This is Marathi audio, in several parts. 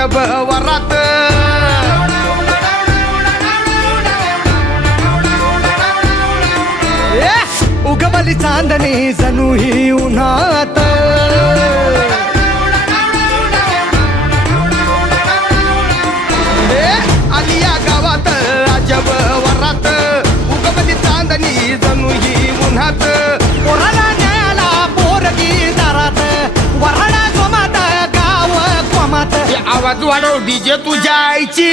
अजब वरात उगवली चांदणी जणू ही उन्हात आलिया गावात अजब वरात उगवली चांदणी जणू ही उन्हात पोराला न्यायाला पोरगी दारात वराडा जोमात गाव कोमात आवाज वाढव डीजे तुझ्या आईची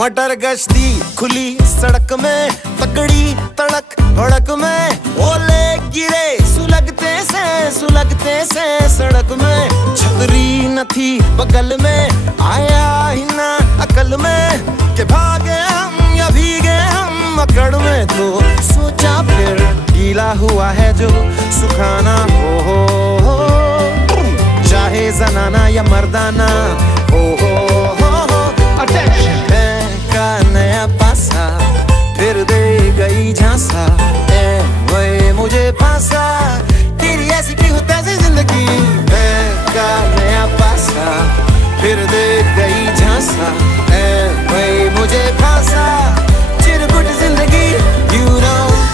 मटर गश्ती खुली सड़क में तगड़ी तड़क भड़क में ओले गिरे सुलगते से सड़क में छतरी न थी बगल में आया ही ना अकल में के भागे हम या भीगे हम अकड़ में तो सोचा फिर गीला हुआ है जो सुखाना हो चाहे जनाना या मर्दाना हो अटेंशन का नया पासा फिर दे गई झांसा वही मुझे फांसा तेरी ऐसी की होता है जिंदगी का नया पासा फिर दे गई झांसा वही मुझे फांसा चिरकुट जिंदगी you know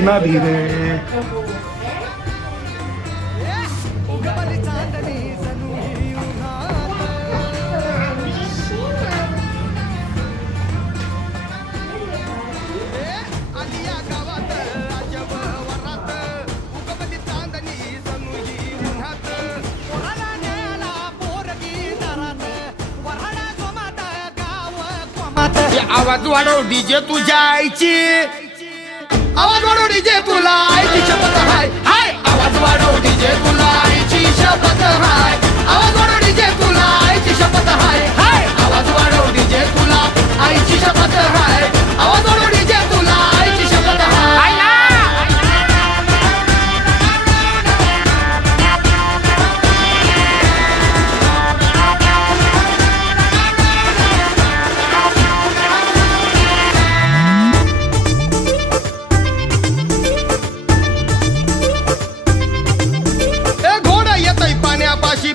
येईना धीरे. आवाज वाढव डीजे तुझ्या आईची, आवाज वाढव डीजे तुला आईची शपथ हाय हाय. आवाज वाढव डीजे तुला आईची शपथ हाय. आवाज वाढव डीजे तुला आईची शपथ हाय हाय. आवाज वाढव डीजे तुला आईची शपथ हाय. आवाज वाढव डीजे तुला आईची शपथ हाय.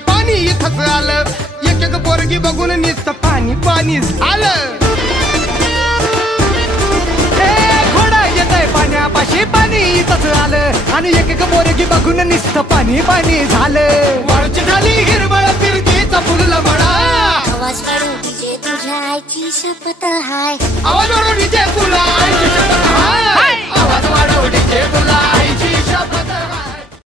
पाणी इथंच आलं, एक एक पोरगी बघून नुसतं पाणी पाणी झालं. घोडा येतय पाण्यापाशी पाणी इथंच आलं आणि एक एक पोरगी बघून नुसतं पाणी पाणी झालं. वाळूची झाली हिरवळ फिरतीचा फुलला म्हणा. आवाज वाढव डीजे तुझ्या आईची शपथ हाय. आवाज वाढव डीजे तुला आईची शपथ हाय.